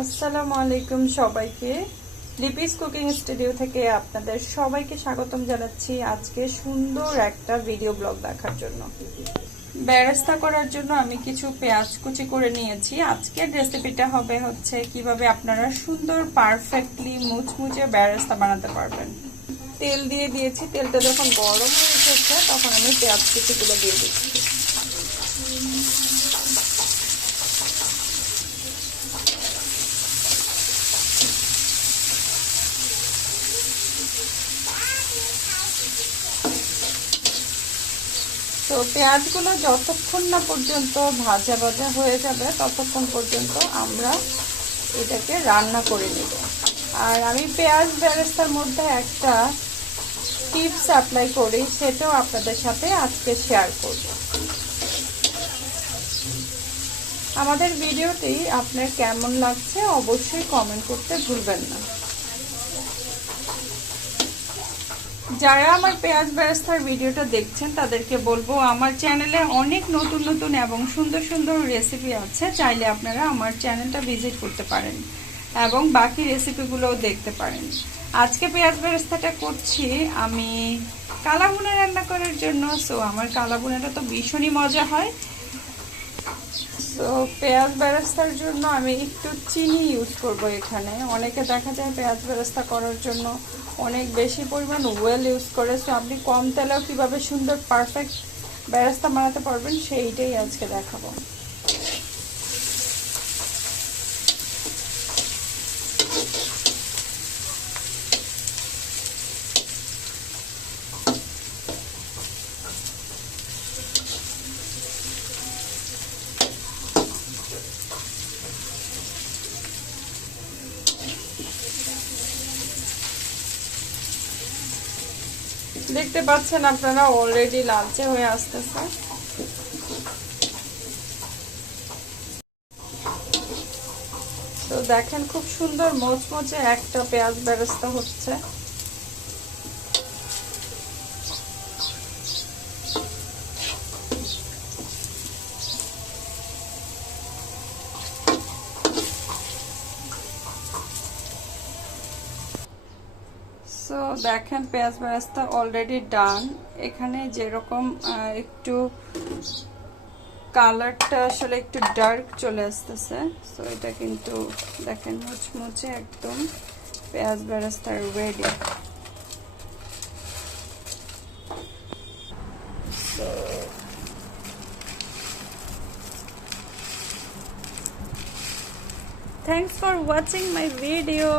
আসসালামু আলাইকুম সবাইকে। লিপিস কুকিং স্টুডিও থেকে আপনাদের সবাইকে স্বাগতম জানাচ্ছি আজকে সুন্দর একটা ভিডিও ব্লগ দেখার জন্য। বেরেস্তা করার জন্য আমি কিছু পেঁয়াজ কুচি করে নিয়েছি। আজকের রেসিপিটা হবে হচ্ছে কিভাবে আপনারা সুন্দর পারফেক্টলি মুচমুচে বেরেস্তা বানাতে পারবেন। তেল দিয়ে দিয়েছি, তেলটা যখন গরম হয়ে এসেছে তখন আমি পেঁয়াজ কুচিগুলো দিয়ে দিচ্ছি। তো পেঁয়াজগুলো যতক্ষণ না পর্যন্ত ভাজা ভাজা হয়ে যাবে ততক্ষণ পর্যন্ত আমরা এটাকে রান্না করে নেব। আর আমি পেঁয়াজ বেরেস্তার মধ্যে একটা টিপস অ্যাপ্লাই করি, সেটাও আপনাদের সাথে আজকে শেয়ার করব। আমাদের ভিডিওটি আপনার কেমন লাগছে অবশ্যই কমেন্ট করতে ভুলবেন না। যারা আমার পেঁয়াজ বেরেস্তার ভিডিওটা দেখছেন তাদেরকে বলবো আমার চ্যানেলে অনেক নতুন নতুন এবং সুন্দর সুন্দর রেসিপি আছে, চাইলে আপনারা আমার চ্যানেলটা ভিজিট করতে পারেন এবং বাকি রেসিপিগুলোও দেখতে পারেন। আজকে পেঁয়াজ বেরেস্তাটা করছি আমি কালাভুনা রান্না করার জন্য। সো আমার কালাভুনাটা তো ভীষণই মজা হয়। তো পেঁয়াজ বেরেস্তার জন্য আমি একটু চিনি ইউজ করব এখানে। অনেকে দেখা যায় পেঁয়াজ বেরেস্তা করার জন্য অনেক বেশি পরিমাণ ওয়েল ইউজ করে। সো আপনি কম তেলেও কীভাবে সুন্দর পারফেক্ট বেরেস্তা বানাতে পারবেন সেইটাই আজকে দেখাবো। দেখতে পাচ্ছেন আপনারা অলরেডি লালচে হয়ে আসতেছে। তো দেখেন খুব সুন্দর মচমচে একটা পেঁয়াজ বেরেস্তা হচ্ছে। সো দেখেন পেঁয়াজ বেরেস্তা অলরেডি ডান। এখানে যেরকম একটু কালারটা আসলে একটু ডার্ক চলে আসতেছে। সো এটা কিন্তু দেখেন মুচমুচে একদম পেঁয়াজ বেরেস্তা ready. Thanks for watching my video.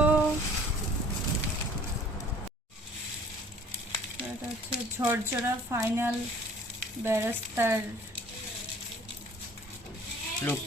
এটা হচ্ছে ঝরঝরা ফাইনাল বেরেস্তার লুক।